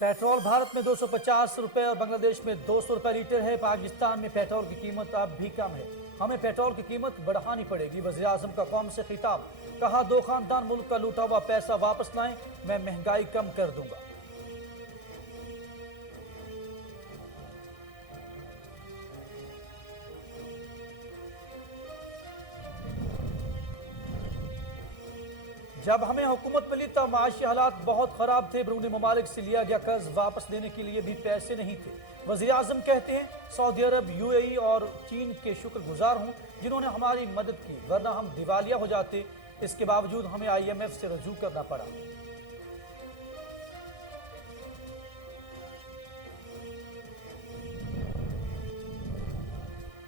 Petrol Bharat में 250 रुपए और बांग्लादेश में 200 रुपए लीटर है। पाकिस्तान में पेट्रोल की कीमत अब भी कम है। हमें पेट्रोल की कीमत बढ़ानी पड़ेगी। वज़ीर आज़म का कौम से खिताब। कहा, दो खानदान मुल्क का लूटा हुआ पैसा वापस लाएं, मैं महंगाई कम कर दूंगा। जब हमें हुकूमत मिली तब माशी हालात बहुत ख़राब थे। बैरूनी ममालिक से लिया गया कर्ज वापस देने के लिए भी पैसे नहीं थे। वज़ीर आज़म कहते हैं, सऊदी अरब, UAE और चीन के शुक्रगुजार हूँ जिन्होंने हमारी मदद की, वरना हम दिवालिया हो जाते। इसके बावजूद हमें IMF से रजू करना पड़ा।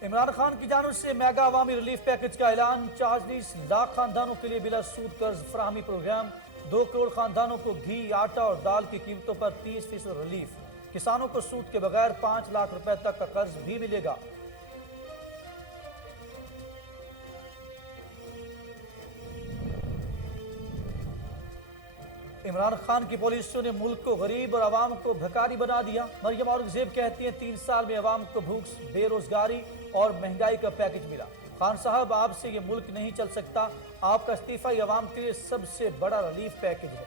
इमरान खान की जानिब से मेगा अवामी रिलीफ पैकेज का ऐलान। 40 लाख खानदानों के लिए बिला सूद कर्ज फराहमी प्रोग्राम। 2 करोड़ खानदानों को घी, आटा और दाल की कीमतों पर 30% रिलीफ। किसानों को सूद के बगैर 5 लाख रुपए तक का कर्ज भी मिलेगा। इमरान खान की पॉलिसियों ने मुल्क को गरीब और आवाम को भिखारी बना दिया। मरियम औरंगजेब कहती हैं, 3 साल में आवाम को भूख, बेरोजगारी और महंगाई का पैकेज मिला। खान साहब, आपसे ये मुल्क नहीं चल सकता। आपका इस्तीफा ही आवाम के लिए सबसे बड़ा रिलीफ पैकेज है।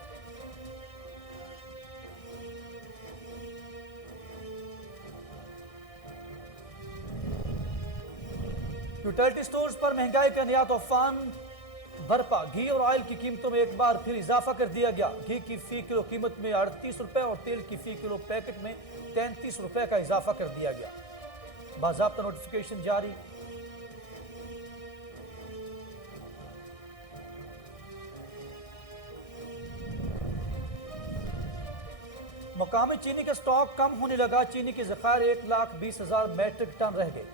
यूटिलिटी स्टोर्स पर महंगाई का नया तूफान बरपा। घी और ऑयल की कीमतों में एक बार फिर इजाफा कर दिया गया। घी की फी किलो कीमत में 38 रुपए और तेल की फी किलो पैकेट में 33 रुपए का इजाफा कर दिया गया। बाज़ाब्ता नोटिफिकेशन जारी। मुकामी चीनी का स्टॉक कम होने लगा। चीनी के ज़खायर 1,20,000 मैट्रिक टन रह गए।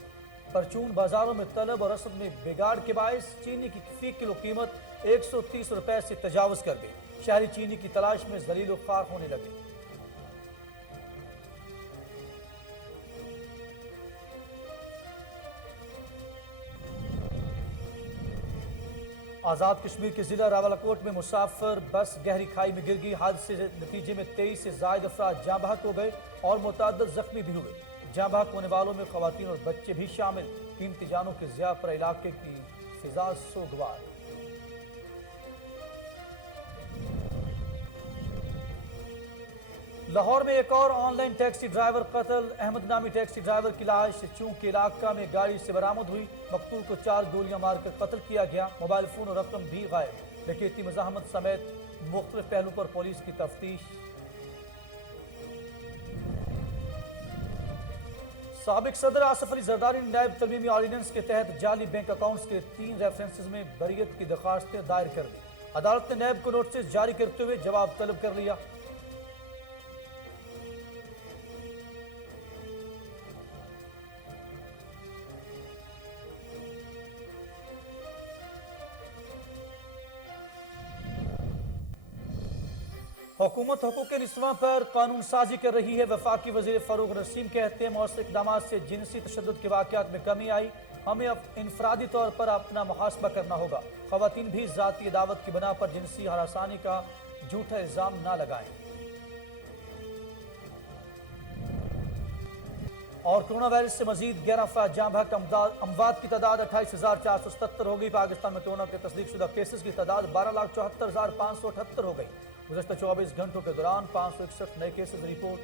परचून बाजारों में तलब और रसद में बिगाड़ के बायस चीनी की फी किलो कीमत 130 रुपए से तजावज़ कर गई। शहरी चीनी की तलाश में ज़लील ख्वार होने लगे। आज़ाद कश्मीर के जिला रावलाकोट में मुसाफिर बस गहरी खाई में गिर गई। हादसे के नतीजे में 23 से ज़ायद अफराद जाँ बहक हो गए और मुतअद्दिद जख्मी भी हुए। जाँ बहक होने वालों में ख़वातीन और बच्चे भी शामिल। कीमती जानों के ज़िया पर इलाके की फिजा सोगवार। लाहौर में एक और ऑनलाइन टैक्सी ड्राइवर कत्ल। अहमद नामी टैक्सी ड्राइवर की लाश चूंकि इलाका में गाड़ी से बरामद हुई। मकतूल को 4 गोलियां मारकर कत्ल किया गया। मोबाइल फोन और रकम भी गायब। डकैती, मज़ाहमत समेत मुख्तलिफ पहलू पर पुलिस की तफ्तीश। साबिक सदर आसिफ अली जरदारी ने नायब तरमीमी ऑर्डिनेंस के तहत जाली बैंक अकाउंट्स के 3 रेफरेंसेस में बरीयत की दरखास्तें दायर कर दी। अदालत ने नायब को नोटिस जारी करते हुए जवाब तलब कर लिया। हुकूमत हुकूक निस्वां पर कानून साजी कर रही है। वफाकी वज़ीर फ़ारूक नसीम कहते हैं, मौसर इक़दामात से जिनसी तशद्दुद के वाक़यात में कमी आई। हमें अब इनफरादी तौर पर अपना मुहासबा करना होगा। ख़वातीन भी ज़ाती दावत की बिना पर जिनसी हरासानी का झूठा इल्ज़ाम न लगाएं। और कोरोना वायरस से मजीद 11 अफराद जाँ बहक। अमवात की तादाद 28,477 हो गई। पाकिस्तान में कोरोना के तस्दीक शुदा केसेस की तादाद 12,74,578 हो गई। गुज़श्ता 24 घंटों के दौरान 561 नए केसेस रिपोर्ट।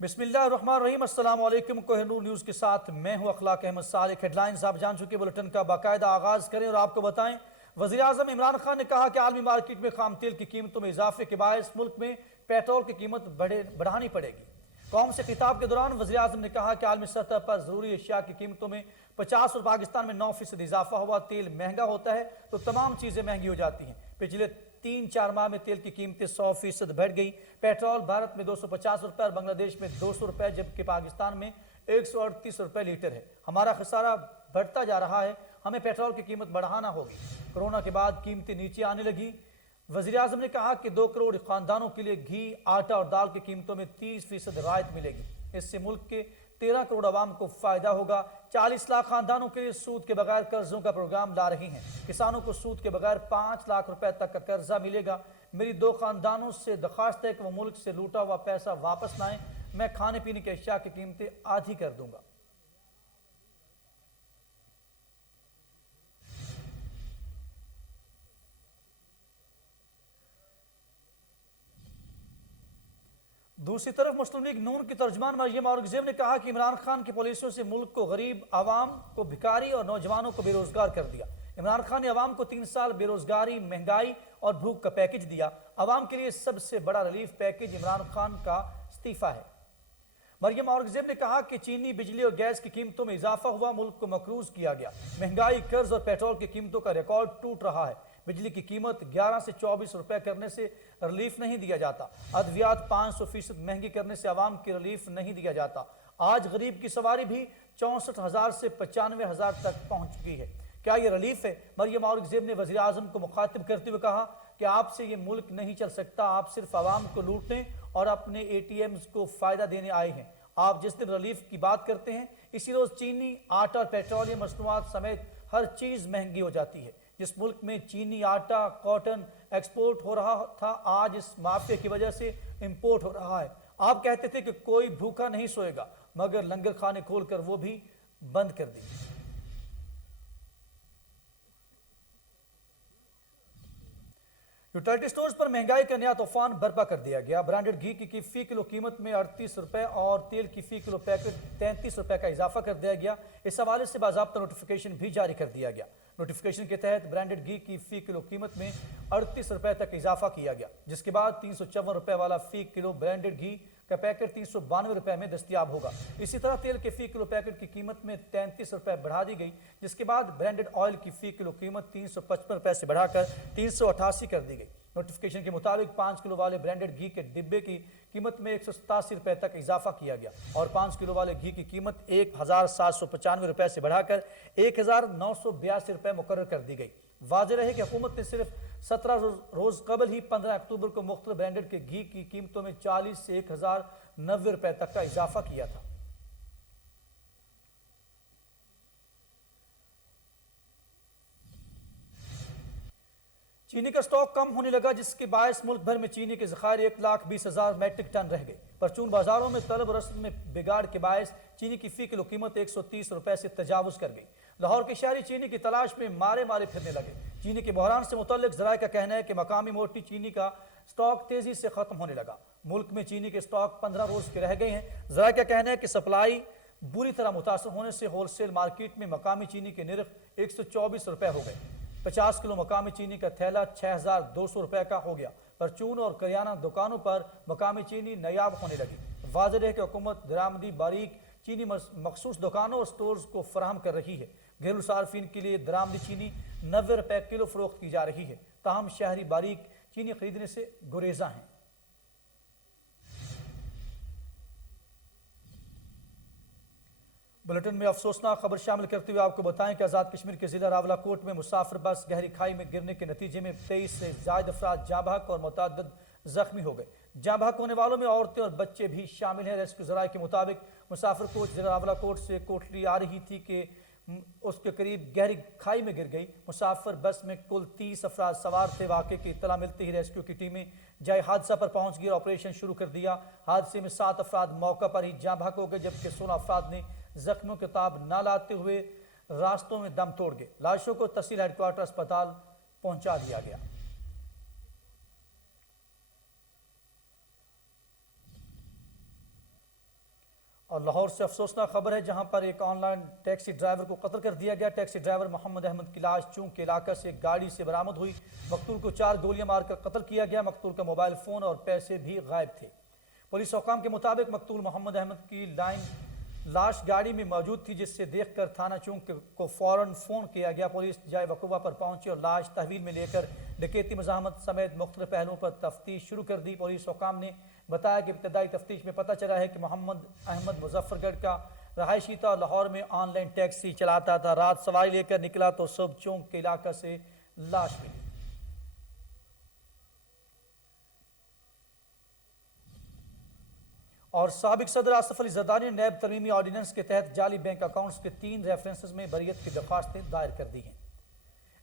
बिस्मिल्लाहिर्रहमानिर्रहीम। अस्सलाम वालेकुम। कोहिनूर न्यूज़ के साथ मैं हूं अखलाक अहमद सालिक। हेडलाइंस आप जान चुके। बुलेटिन का बाकायदा आगाज़ करें और आपको बताएं, वज़ीर आज़म इमरान खान ने कहा कि आलमी मार्केट में खाम तेल की कीमतों में इजाफे के बायस मुल्क में पेट्रोल की कीमत बढ़ानी पड़ेगी। कौम से खिताब के दौरान वज़ीर आज़म ने कहा कि आलमी सतह पर ज़रूरी अशिया की कीमतों में 50 और पाकिस्तान में 9% इजाफा हुआ। तेल महंगा होता है तो तमाम चीज़ें महंगी हो जाती हैं। पिछले 3-4 माह में तेल की कीमतें 100% बढ़ गई। पेट्रोल भारत में 250 रुपये और बांग्लादेश में 200 रुपये, जबकि पाकिस्तान में 138 रुपये लीटर है। हमारा खसारा बढ़ता जा रहा है। हमें पेट्रोल की कीमत बढ़ाना होगी। कोरोना के बाद कीमतें नीचे आने लगी। वज़ीर आज़म ने कहा कि 2 करोड़ खानदानों के लिए घी, आटा और दाल की कीमतों में 30% रियायत मिलेगी। इससे मुल्क के 13 کروڑ عوام کو فائدہ ہوگا۔ 40 لاکھ خاندانوں کے لیے سود کے بغیر قرضوں کا پروگرام لا رہی ہیں۔ کسانوں کو سود کے بغیر 5 لاکھ روپے تک کا قرضہ ملے گا۔ میری 2 خاندانوں سے درخواست ہے کہ وہ ملک سے لوٹا ہوا پیسہ واپس لائیں، میں کھانے پینے کی اشیاء کی قیمتیں آدھی کر دوں گا۔ دوسری طرف مسلم لیگ نون کی ترجمان مریم اورنگزیب نے کہا کہ عمران خان کی پالیسیوں سے ملک کو غریب، عوام کو بھکاری اور نوجوانوں کو بے روزگار کر دیا۔ عمران خان نے عوام کو 3 سال بے روزگاری، مہنگائی اور بھوک کا پیکج دیا۔ عوام کے لیے سب سے بڑا ریلیف پیکج عمران خان کا استعفیٰ ہے۔ مریم اورنگزیب نے کہا کہ چینی، بجلی اور گیس کی قیمتوں میں اضافہ ہوا، ملک کو مقروض کیا گیا۔ مہنگائی، قرض اور پیٹرول کی قیمتوں کا ریکارڈ ٹوٹ رہا ہے۔ بجلی کی قیمت 11 سے 24 روپے کرنے سے ریلیف نہیں دیا جاتا۔ ادویات 500% مہنگی کرنے سے عوام کی ریلیف نہیں دیا جاتا۔ آج غریب کی سواری بھی 64,000 سے 95,000 تک پہنچ چکی ہے۔ کیا یہ ریلیف ہے؟ مریم اورنگزیب نے وزیر اعظم کو مخاطب کرتے ہوئے کہا کہ آپ سے یہ ملک نہیں چل سکتا، آپ صرف عوام کو لوٹنے اور اپنے اے ٹی ایمز کو فائدہ دینے آئے ہیں۔ آپ جس دن ریلیف کی بات کرتے ہیں اسی روز چینی، آٹا اور پیٹرولیم مصنوعات سمیت ہر چیز مہنگی ہو جاتی ہے۔ جس ملک میں چینی، آٹا، کاٹن ایکسپورٹ ہو رہا تھا، آج اس مافیا کی وجہ سے امپورٹ ہو رہا ہے۔ آپ کہتے تھے کہ کوئی بھوکا نہیں سوئے گا، مگر لنگر خانے کھول کر وہ بھی بند کر دی۔ یوٹیلٹی سٹورز پر مہنگائی کا نیا طوفان برپا کر دیا گیا۔ برانڈڈ گھی کی فی کلو قیمت میں 38 روپے اور تیل کی فی کلو پیکٹ 33 روپے کا اضافہ کر دیا گیا۔ اس حوالے سے باضابطہ نوٹیفیکیشن بھی جاری کر دیا گیا۔ نوٹیفیکیشن کے تحت برانڈڈ گھی کی فی کلو قیمت میں 38 روپے تک اضافہ کیا گیا، جس کے بعد 354 روپے والا فی کلو برانڈڈ گھی کا پیکٹ 392 روپے میں دستیاب ہوگا۔ اسی طرح تیل کے فی کلو پیکٹ کی قیمت میں 33 روپے بڑھا دی گئی، جس کے بعد برانڈڈ آئل کی فی کلو قیمت 355 روپے سے بڑھا کر 388 کر دی گئی۔ نوٹیفیکیشن کے مطابق 5 کلو والے برانڈڈ گھی کے ڈبے کی قیمت میں 187 روپے تک اضافہ کیا گیا اور 5 کلو والے گھی کی قیمت 1,795 روپے سے بڑھا کر 1,982 روپے مقرر کر دی گئی۔ واضح رہے کہ حکومت نے صرف 17 روز قبل ہی 15 اکتوبر کو مختلف برانڈڈ کے گھی کی قیمتوں میں 40 سے 1,090 روپے تک کا اضافہ کیا تھا۔ چینی کا سٹاک کم ہونے لگا، جس کے باعث ملک بھر میں چینی کے ذخائر 1,20,000 میٹرک ٹن رہ گئے۔ پرچون بازاروں میں طلب و رسد میں بگاڑ کے باعث چینی کی فی کلو قیمت 130 روپے سے تجاوز کر گئی۔ لاہور کے شہری چینی کی تلاش میں مارے پھرنے لگے۔ چینی کے بحران سے متعلق ذرائع کا کہنا ہے کہ مقامی موٹی چینی کا سٹاک تیزی سے ختم ہونے لگا۔ ملک میں چینی کے سٹاک 15 روز کے رہ گئے ہیں۔ ذرائع کا کہنا ہے کہ سپلائی بری طرح متاثر ہونے سے ہول سیل مارکیٹ میں مقامی چینی کے نرخ 124 روپے ہو گئے۔ 50 کلو مقامی چینی کا تھیلا 6,200 روپے کا ہو گیا۔ پرچون اور کریانہ دکانوں پر مقامی چینی نایاب ہونے لگی۔ واضح ہے کہ حکومت درآمدی باریک چینی مخصوص دکانوں اور سٹورز کو فراہم کر رہی ہے۔ گھریلو صارفین کے لیے درآمدی چینی 90 روپے کلو فروخت کی جا رہی ہے، تاہم شہری باریک چینی خریدنے سے گریزاں ہیں۔ بلٹن میں افسوسناک خبر شامل کرتے ہوئے آپ کو بتائیں کہ آزاد کشمیر کے ضلع راولاکوٹ میں مسافر بس گہری کھائی میں گرنے کے نتیجے میں 23 سے زائد افراد جاں بحق اور متعدد زخمی ہو گئے۔ جاں بحق ہونے والوں میں عورتیں اور بچے بھی شامل ہیں۔ ریسکیو ذرائع کے مطابق مسافر کوچ ضلع راولاکوٹ سے کوٹلی آ رہی تھی کہ اس کے قریب گہری کھائی میں گر گئی۔ مسافر بس میں کل 30 افراد سوار تھے۔ واقعے کی اطلاع ملتے ہی ریسکیو کی ٹیمیں جائے حادثہ پر پہنچ گئی اور آپریشن شروع کر دیا۔ حادثے میں 7 افراد موقع پر ہی جاں بحق ہو گئے، جبکہ 16 افراد نے زخمیوں کے تاب نہ لاتے ہوئے راستوں میں دم توڑ گئے۔ لاشوں کو تحصیل ہیڈ کوارٹر اسپتال پہنچا دیا گیا۔ اور لاہور سے افسوسناک خبر ہے، جہاں پر ایک آن لائن ٹیکسی ڈرائیور کو قتل کر دیا گیا۔ ٹیکسی ڈرائیور محمد احمد کی لاش چونک کے علاقہ سے گاڑی سے برآمد ہوئی۔ مقتول کو 4 گولیاں مار کر قتل کیا گیا۔ مقتول کا موبائل فون اور پیسے بھی غائب تھے۔ پولیس حکام کے مطابق مقتول محمد احمد کی لاش گاڑی میں موجود تھی، جس سے دیکھ کر تھانہ چونک کو فوراً فون کیا گیا۔ پولیس جائے وقوع پر پہنچی اور لاش تحویل میں لے کر ڈکیتی مزاحمت سمیت مختلف پہلوؤں پر تفتیش شروع کر دی۔ پولیس حکام نے بتایا کہ ابتدائی تفتیش میں پتہ چلا ہے کہ محمد احمد مظفر گڑھ کا رہائشی تھا اور لاہور میں آن لائن ٹیکسی چلاتا تھا۔ رات سواری لے کر نکلا تو صبح چونک کے علاقہ سے لاش ملی۔ اور سابق صدر آصف علی زرداری نے نیب ترمیمی آرڈیننس کے تحت جعلی بینک اکاؤنٹس کے 3 ریفرنسز میں بریت کی درخواستیں دائر کر دی ہیں۔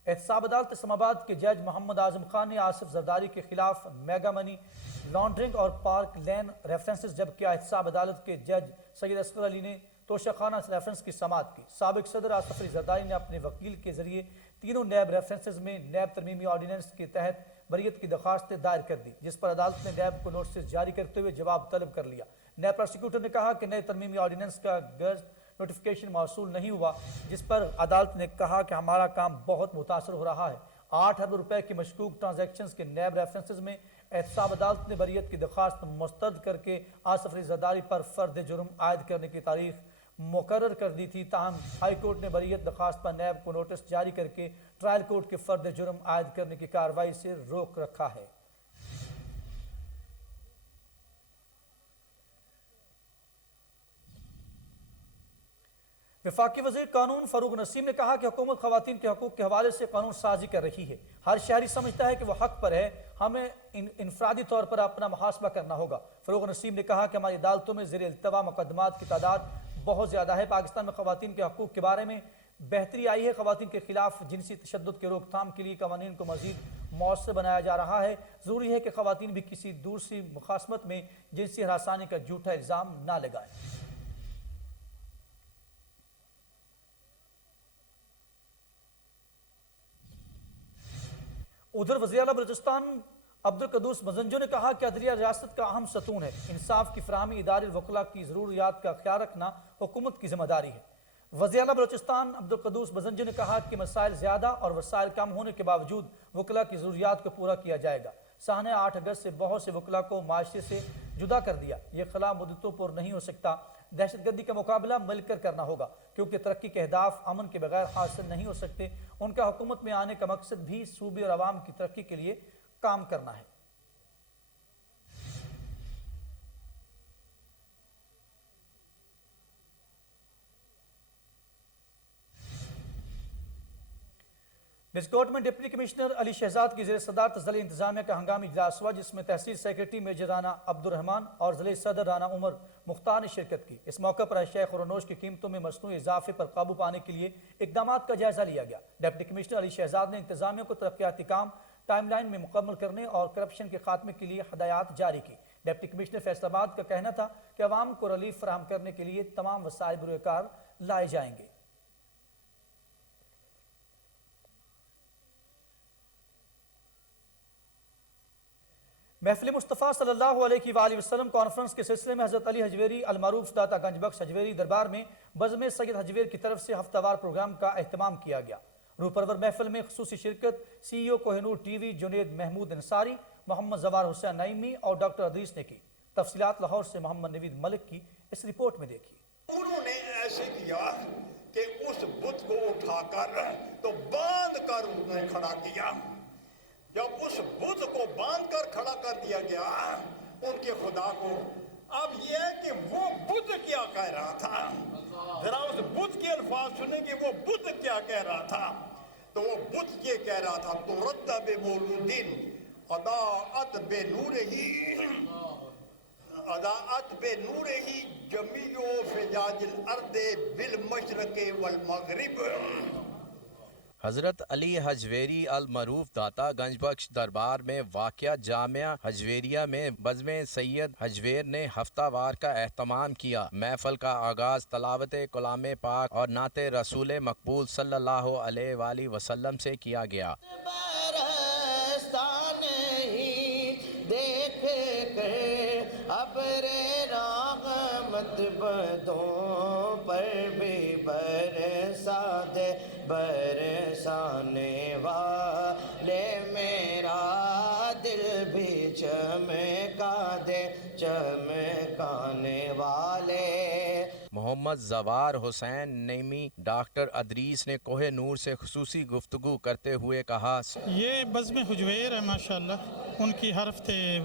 احتساب عدالت اسلام آباد کے جج محمد اعظم خان نے آصف زرداری کے خلاف میگا منی لانڈرنگ اور پارک لین ریفرنسز، جبکہ احتساب عدالت کے جج سید اصغر علی نے توشہ خانہ ریفرنس کی سماعت کی۔ سابق صدر آصف علی زرداری نے اپنے وکیل کے ذریعے تینوں نیب ریفرنسز میں نیب ترمیمی آرڈیننس کے تحت بریت کی درخواستیں دائر کر دی، جس پر عدالت نے نیب کو نوٹسز جاری کرتے ہوئے جواب طلب کر لیا۔ نیب پروسیکیوٹر نے کہا کہ نئے ترمیمی آرڈیننس کا گزٹ نوٹیفیکیشن موصول نہیں ہوا، جس پر عدالت نے کہا کہ ہمارا کام بہت متاثر ہو رہا ہے۔ 8 ارب روپے کی مشکوک ٹرانزیکشنز کے نیب ریفرنسز میں احتساب عدالت نے بریت کی درخواست مسترد کر کے آصف علی زرداری پر فرد جرم عائد کرنے کی تاریخ مقرر کر دی تھی، تاہم ہائی کورٹ نے بریت درخواست پر نیب کو نوٹس جاری کر کے ٹرائل کورٹ کے فرد جرم عائد کرنے کی کارروائی سے روک رکھا ہے۔ وفاقی وزیر قانون فاروق نسیم نے کہا کہ حکومت خواتین کے حقوق کے حوالے سے قانون سازی کر رہی ہے۔ ہر شہری سمجھتا ہے کہ وہ حق پر ہے، ہمیں انفرادی طور پر اپنا محاسبہ کرنا ہوگا۔ فاروق نسیم نے کہا کہ ہماری عدالتوں میں زیر التوا مقدمات کی تعداد بہت زیادہ ہے۔ پاکستان میں خواتین کے حقوق کے بارے میں بہتری آئی ہے۔ خواتین کے خلاف جنسی تشدد کے روک تھام کے لیے قوانین کو مزید مؤثر بنایا جا رہا ہے۔ ضروری ہے کہ خواتین بھی کسی دوسری مخاصمت میں جنسی ہراسانی کا جھوٹا الزام نہ لگائیں۔ ادھر وزیر اعلیٰ بلوچستان عبدالقدوس مزنجو نے کہا کہ عدلیہ ریاست کا اہم ستون ہے، انصاف کی فراہمی ادارے وکلاء کی ضروریات کا خیال رکھنا حکومت کی ذمہ داری ہے۔ وزیر اعلیٰ بلوچستان عبدالقدوس مزنجو نے کہا کہ مسائل زیادہ اور وسائل کم ہونے کے باوجود وکلاء کی ضروریات کو پورا کیا جائے گا۔ سانحہ 8 اگست سے بہت سے وکلاء کو معاشرے سے جدا کر دیا، یہ خلا مدتوں پر نہیں ہو سکتا۔ دہشت گردی کا مقابلہ مل کر کرنا ہوگا، کیونکہ ترقی کے اہداف امن کے بغیر حاصل نہیں ہو سکتے۔ ان کا حکومت میں آنے کا مقصد بھی صوبے اور عوام کی ترقی کے لیے کام کرنا ہے۔ مسکوٹ میں ڈپٹی کمشنر علی شہزاد کی زیر صدارت ضلعی انتظامیہ کا ہنگامی اجلاس ہوا، جس میں تحصیل سیکرٹری میجر رانا عبدالرحمان اور ضلعی صدر رانا عمر مختار نے شرکت کی۔ اس موقع پر اشیاء خورنوش کی قیمتوں میں مصنوعی اضافے پر قابو پانے کے لیے اقدامات کا جائزہ لیا گیا۔ ڈپٹی کمشنر علی شہزاد نے انتظامیہ کو ترقیاتی کام ٹائم لائن میں مکمل کرنے اور کرپشن کے خاتمے کے لیے ہدایات جاری کی۔ ڈپٹی کمشنر فیصل آباد کا کہنا تھا کہ عوام کو ریلیف فراہم کرنے کے لیے تمام وسائل بروئے کار لائے جائیں گے۔ محفل مصطفیٰ صلی اللہ علیہ وآلہ وسلم کانفرنس کے سلسلے میں حضرت علی حجویری المعروف داتا گنج بخش حجویری دربار میں بزم سید حجویر کی طرف سے ہفتہ وار پروگرام کا اہتمام کیا گیا۔ روح پرور محفل میں خصوصی شرکت سی ای او کوہ نور ٹی وی جنید محمود انصاری، محمد زوار حسین نعیمی اور ڈاکٹر ادریس نے کی۔ تفصیلات لاہور سے محمد نوید ملک کی اس رپورٹ میں دیکھیے۔ انہوں نے ایسے کیا کہ اس بت کو اٹھا کر تو باندھ کر انہوں نے کھڑا کیا۔ جب اس بت کو باندھ کر کھڑا کر دیا گیا ان کے خدا کو، اب یہ ہے کہ وہ بت کیا کہہ رہا تھا، ذرا اس بت کے الفاظ سنیں کہ وہ بت کیا کہہ رہا تھا۔ تو وہ بت یہ کہہ رہا تھا ترتب مولودین اضاءت بنورہ جمیع فجاج الارض بالمشرق والمغرب۔ حضرت علی حجویری المعروف داتا گنج بخش دربار میں واقع جامعہ حجویریہ میں بزم سید حجویر نے ہفتہ وار کا اہتمام کیا۔ محفل کا آغاز تلاوت کلام پاک اور نعت رسول مقبول صلی اللہ علیہ وآلہ وسلم سے کیا گیا۔ بدوں پر بھی برسا دے، برسانے والے میرا دل بھی چمکا دے، چمکانے والے۔ محمد زوار حسین نعیمی ڈاکٹر ادریس نے کوہ نور سے خصوصی گفتگو کرتے ہوئے کہا، یہ بزم حجویر ہے ماشاءاللہ، ان کی ہر ہفتے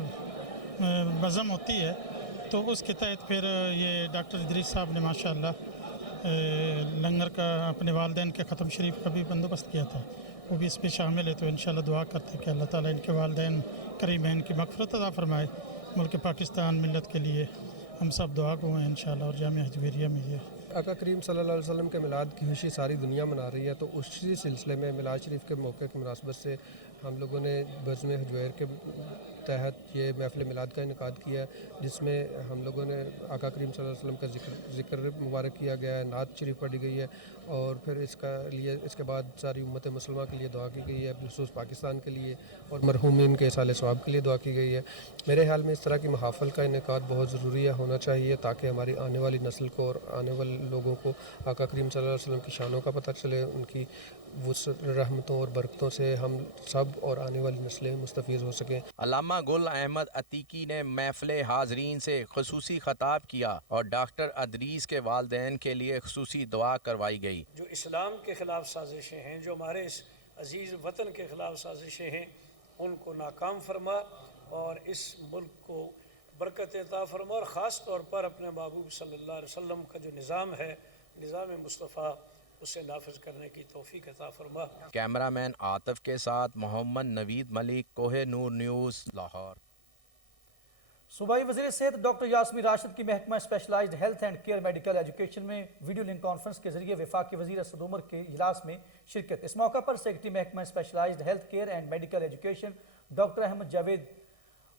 بزم ہوتی ہے، تو اس کے تحت پھر یہ ڈاکٹر ادریس صاحب نے ماشاءاللہ لنگر کا اپنے والدین کے ختم شریف کا بھی بندوبست کیا تھا، وہ بھی اس میں شامل ہے۔ تو انشاءاللہ دعا کرتے ہیں کہ اللہ تعالیٰ ان کے والدین کریمین کی مغفرت عطا فرمائے، ملک پاکستان ملت کے لیے हम सब दुआ को हैं इंशाल्लाह। और जामिया हजवेरिया में ये आका करीम सल्लल्लाहु अलैहि वसल्लम के मिलाद की खुशी सारी दुनिया मना रही है, तो उसी सिलसिले में मिलाद शरीफ के मौके की मुनासबत से हम लोगों ने बज़्म हजवेर के तहत ये महफ़िल मिलाद का इनेकाद किया है, जिसमें हम लोगों ने आका करीम सल्लल्लाहु अलैहि वसल्लम का ज़िक्र मुबारक किया गया है, नात शरीफ पढ़ी गई है, और फिर इसके बाद सारी उम्मत मुसलमा के लिए दुआ की गई है, बिलखुसूस पाकिस्तान के लिए और मरहूमीन के साले सवाब के लिए दुआ की गई है। मेरे ख्याल में इस तरह की महाफ़िल का इनेकाद बहुत ज़रूरी है, होना चाहिए, ताकि हमारी आने वाली नस्ल को और आने वाले लोगों को आका करीम सल्लल्लाहु अलैहि वसल्लम की शानों का पता चले, उनकी रहमतों और बरकतों से हम सब और आने वाली नस्लें मुस्तफ़ीज़ हो सकें। अल्लामा गुल अहमद अतीकी ने महफिल हाजरीन से खुसूसी खताब किया और डॉक्टर अदरीस के वालदैन के लिए खुसूसी दुआ करवाई गई। जो इस्लाम के ख़िलाफ़ साजिशें हैं, जो हमारे इस अज़ीज़ वतन के ख़िलाफ़ साजिशें हैं, उनको नाकाम फरमा और इस मुल्क को बरकत अता फरमा, और ख़ास तौर पर अपने महबूब सल्लल्लाहु अलैहि वसल्लम का जो निज़ाम है, निज़ाम मुस्तफ़ा, उसे नाफिज करने की तौफीक अता फरमा। कैमरामैन आतिफ के साथ मोहम्मद नवीद मलिक, कोहिनूर न्यूज़, लाहौर। सूबाई वज़ीर सेहत डॉक्टर यास्मीन राशिद की महकमा specialized health and care medical education में वीडियो लिंक कॉन्फ्रेंस के जरिए वफाकी वज़ीर असद उमर के इजलास में शिरकत। इस मौका पर सेक्रेटरी महकमा specialized health care and medical education doctor Ahmed Javed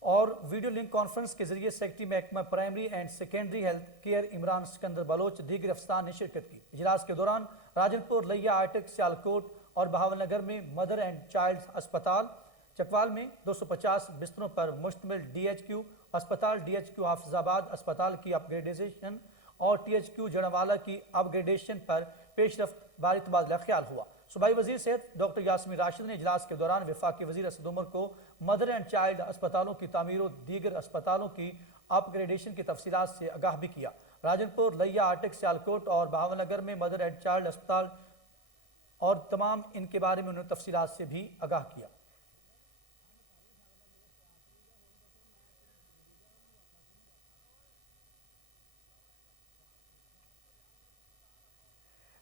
और वीडियो लिंक कॉन्फ्रेंस के जरिए सेक्रेटरी महकमा primary and secondary health care Imran Sikandar Baloch दीगर अफसरान ने शिरकत की। इजलास के दौरान राजनपुर, लिया, आटक, सियालकोट और बहावलनगर में मदर एंड चाइल्ड अस्पताल, चकवाल में 250 बिस्तरों पर मुश्तमिल DHQ अस्पताल, DHQ हाफिजाबाद अस्पताल की अपग्रेडेशन और THQ जड़वाला की अपग्रेडेशन पर पेशरफ्त बारी तबादला ख्याल हुआ। सूबाई वज़ीर सेहत डॉक्टर यास्मीन राशिद ने इजलास के दौरान वफाकी वज़ीर असद उमर को मदर एंड चाइल्ड अस्पतालों की तामीर और दीगर अस्पतालों की अपग्रेडेशन की तफसीलात से आगाह भी किया। राजनपुर, लिया, आटक, सियालकोट और बहावलनगर में मदर एंड चाइल्ड अस्पताल और तमाम इनके बारे में उन्होंने तफसीलात से भी आगाह किया।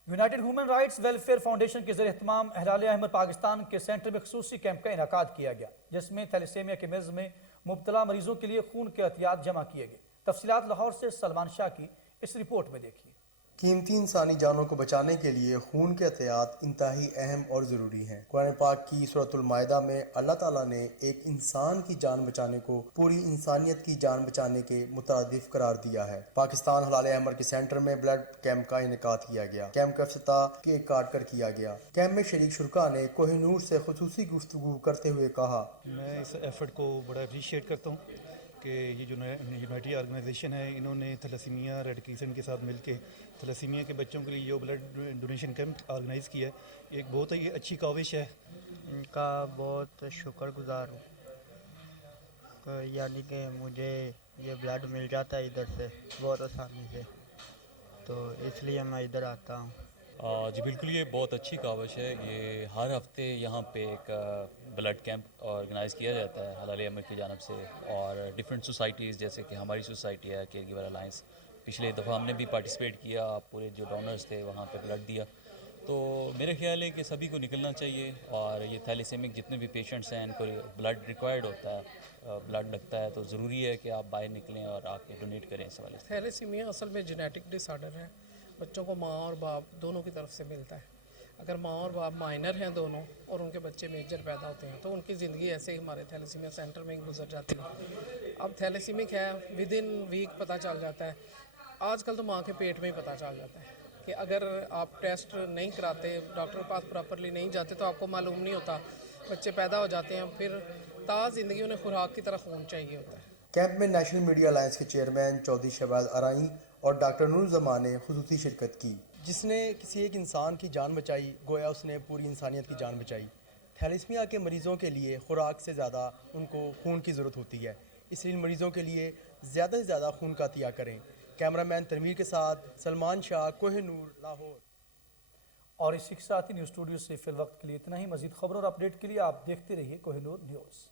United human rights welfare foundation के ज़रिए इहतमाम अहलाल अहमद पाकिस्तान के सेंटर में खसूसी कैंप का इनेकाद किया गया, जिसमें थैलेसीमिया के मर्ज़ में मुब्तला मरीजों के लिए खून के एहतियात जमा किए गए। तफसीलात लाहौर से सलमान शाह की इस रिपोर्ट में देखिए। कीमती इंसानी जानों को बचाने के लिए खून के एहतियात इंतहाई अहम और ज़रूरी हैं। कुरान पाक की सूरतुल माइदा में अल्लाह ताला ने एक इंसान की जान बचाने को पूरी इंसानियत की जान बचाने के मुतरादिफ करार दिया है। पाकिस्तान हलाल अहमद के सेंटर में ब्लड कैंप का इनेकाद किया गया। कैंप का इफ्तिताह केक काट कर किया गया। कैंप में शरीक शुरका ने कोहिनूर से खुसूसी गुफ्तगू करते हुए कहा, मैं इस एफर्ट को बड़ा अप्रिशिएट करता हूँ कि ये जो यूनाइटेड ऑर्गेनाइजेशन है, इन्होंने थैलेसीमिया रेड क्रिसेंट के साथ मिलकर थैलेसीमिया के बच्चों के लिए जो ब्लड डोनेशन कैंप ऑर्गेनाइज़ किया है, एक बहुत ही अच्छी काविश है। इनका बहुत शुक्रगुजार हूँ, यानी कि मुझे ये ब्लड मिल जाता है इधर से बहुत आसानी से, तो इसलिए मैं इधर आता हूँ। जी बिल्कुल, ये बहुत अच्छी काविश है। ये हर हफ्ते यहाँ पे एक ब्लड कैंप ऑर्गेनाइज़ किया जाता है हलाल अहमद की जानब से, और डिफरेंट सोसाइटीज़ जैसे कि हमारी सोसाइटी है केयर गिवर अलायंस, पिछले दफ़ा हमने भी पार्टिसिपेट किया, पूरे जो डोनर्स थे वहाँ पे ब्लड दिया। तो मेरे ख्याल है कि सभी को निकलना चाहिए, और ये थैलेसीमिक जितने भी पेशेंट्स हैं इनको ब्लड रिक्वायर्ड होता है, ब्लड लगता है, तो ज़रूरी है कि आप बाहर निकलें और आके डोनेट करें इस वाले से। थैलेसीमिया असल में जेनेटिक डिसऑर्डर है, बच्चों को माँ और बाप दोनों की तरफ से मिलता है। अगर माँ और बाप माइनर हैं दोनों और उनके बच्चे मेजर पैदा होते हैं, तो उनकी ज़िंदगी ऐसे ही हमारे थैलेसीमिया सेंटर में ही गुजर जाती है। अब थैलेसीमिक है, विद इन वीक पता चल जाता है। आजकल तो माँ के पेट में ही पता चल जाता है कि अगर आप टेस्ट नहीं कराते, डॉक्टर के पास प्रॉपरली नहीं जाते, तो आपको मालूम नहीं होता। बच्चे पैदा हो जाते हैं, फिर ता ज़िंदगी उन्हें खुराक की तरह खून चाहिए होता है। कैंप में नेशनल मीडिया अलायंस के चेयरमैन चौधरी शहबाज अराई और डॉक्टर नूर जमान ने खुसूसी शिरकत की। जिसने किसी एक इंसान की जान बचाई, गोया उसने पूरी इंसानियत की जान बचाई। थैलेसीमिया के मरीज़ों के लिए खुराक से ज़्यादा उनको खून की ज़रूरत होती है, इसलिए मरीज़ों के लिए ज़्यादा से ज़्यादा खून का अतिया करें। कैमरामैन तनवीर के साथ सलमान शाह, कोहिनूर, लाहौर। और इसी के साथ ही न्यूज़ स्टूडियो से फिल वक्त के लिए इतना ही। मज़ीद खबरों और अपडेट के लिए आप देखते रहिए कोहिनूर न्यूज़।